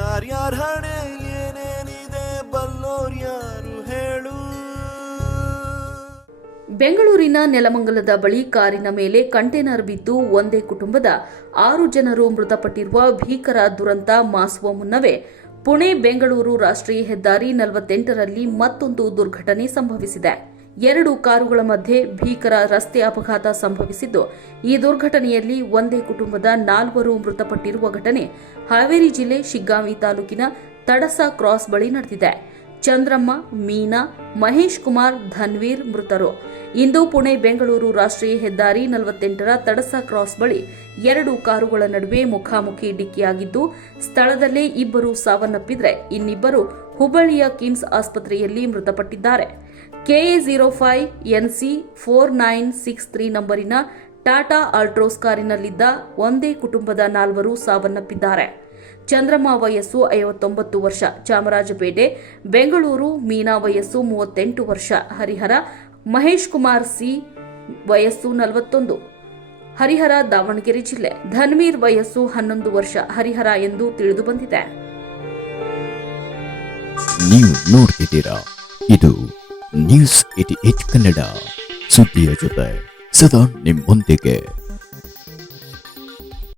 ಯಾರ್ಯಾರ ಹಣೆ ಏನೇನಿದೆ ಬಲ್ಲೋರ್ ಯಾರು ಹೇಳು. ಬೆಂಗಳೂರಿನ ನೆಲಮಂಗಲದ ಬಳಿ ಕಾರಿನ ಮೇಲೆ ಕಂಟೈನರ್ ಬಿದ್ದು ಒಂದೇ ಕುಟುಂಬದ 6 ಜನರು ಮೃತಪಟ್ಟಿರುವ ಭೀಕರ ದುರಂತ ಮಾಸುವ ಮುನ್ನವೇ ಪುಣೆ ಬೆಂಗಳೂರು ರಾಷ್ಟ್ರೀಯ ಹೆದ್ದಾರಿ 48ರಲ್ಲಿ ಮತ್ತೊಂದು ದುರ್ಘಟನೆ ಸಂಭವಿಸಿದೆ. 2 ಕಾರುಗಳ ಮಧ್ಯೆ ಭೀಕರ ರಸ್ತೆ ಅಪಘಾತ ಸಂಭವಿಸಿದ್ದು, ಈ ದುರ್ಘಟನೆಯಲ್ಲಿ ಒಂದೇ ಕುಟುಂಬದ 4 ಮೃತಪಟ್ಟಿರುವ ಘಟನೆ ಹಾವೇರಿ ಜಿಲ್ಲೆ ಶಿಗ್ಗಾಂವಿ ತಾಲೂಕಿನ ತಡಸ ಕ್ರಾಸ್ ಬಳಿ ನಡೆದಿದೆ. ಚಂದ್ರಮ್ಮ, ಮೀನಾ, ಮಹೇಶ್ ಕುಮಾರ್, ಧನ್ವೀರ್ ಮೃತರು. ಇಂದು ಪುಣೆ ಬೆಂಗಳೂರು ರಾಷ್ಟ್ರೀಯ ಹೆದ್ದಾರಿ 48ರ ತಡಸ ಕ್ರಾಸ್ ಬಳಿ 2 ಕಾರುಗಳ ನಡುವೆ ಮುಖಾಮುಖಿ ಡಿಕ್ಕಿಯಾಗಿದ್ದು, ಸ್ಥಳದಲ್ಲೇ 2 ಸಾವನ್ನಪ್ಪಿದ್ರೆ ಇನ್ನಿಬ್ಬರು ಹುಬ್ಬಳ್ಳಿಯ ಕಿಮ್ಸ್ ಆಸ್ಪತ್ರೆಯಲ್ಲಿ ಮೃತಪಟ್ಟಿದ್ದಾರೆ. KA05 NC 4963 ನಂಬರಿನ ಟಾಟಾ ಆಲ್ಟ್ರೋಸ್ ಕಾರಿನಲ್ಲಿದ್ದ ಒಂದೇ ಕುಟುಂಬದ 4 ಸಾವನ್ನಪ್ಪಿದ್ದಾರೆ. ಚಂದ್ರಮ್ಮ ವಯಸ್ಸು 59 ವರ್ಷ, ಚಾಮರಾಜಪೇಟೆ, ಬೆಂಗಳೂರು. ಮೀನಾ ವಯಸ್ಸು 38 ವರ್ಷ, ಹರಿಹರ. ಮಹೇಶ್ ಕುಮಾರ್ ಸಿ ವಯಸ್ಸು 41, ಹರಿಹರ, ದಾವಣಗೆರೆ ಜಿಲ್ಲೆ. ಧನ್ವೀರ್ ವಯಸ್ಸು 11 ವರ್ಷ, ಹರಿಹರ ಎಂದು ತಿಳಿದು ಬಂದಿದೆ. ನೀವು ನೋಡ್ತಿದ್ದೀರಾ, ಇದು ನ್ಯೂಸ್ 88 ಕನ್ನಡ, ಸುದ್ದಿಯ ಜೊತೆ ಸದಾ ನಿಮ್ಮೊಂದಿಗೆ.